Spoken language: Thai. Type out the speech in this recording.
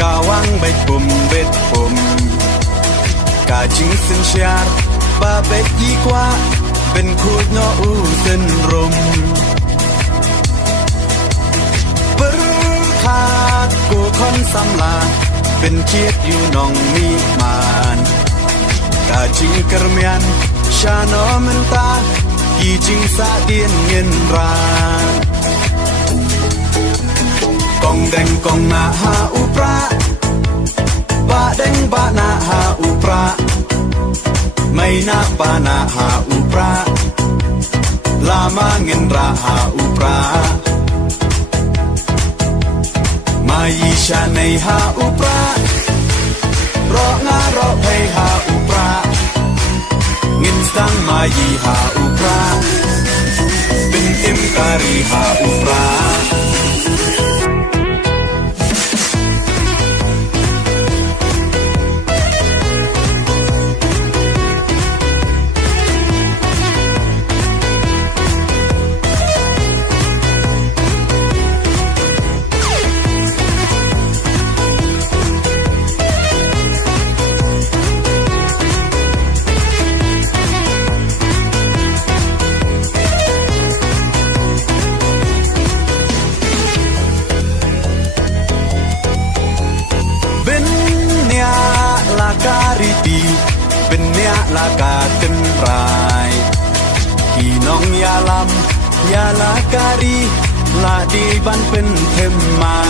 กาวังใบปุ่มเบ็ดปุ่มกาจิงสินเชียร์บาเบ็ดยี่กว่าเป็นคูดโนอูเส้นรมปรึขาดกูคนสำลาเป็นเชียดอยู่นองมีมานกาจิงกระเมียนชาโนมันตากี่จิงสาเดียนเงินรากองแดงกองนาหาอุปราบาแดงบานาหาอุปราไม่นาปานาหาอุปราลามาเงินราหาอุปรามายีชาในหาอุปรารองารอเพหาอุปราเงินสังมายีหาอุปราเป็นเอ็มการีหาอุปราเป็นเนียลากาเต็มรายพี่น้องยาลำยาลาการีลาดีบันเป็นเทมไม้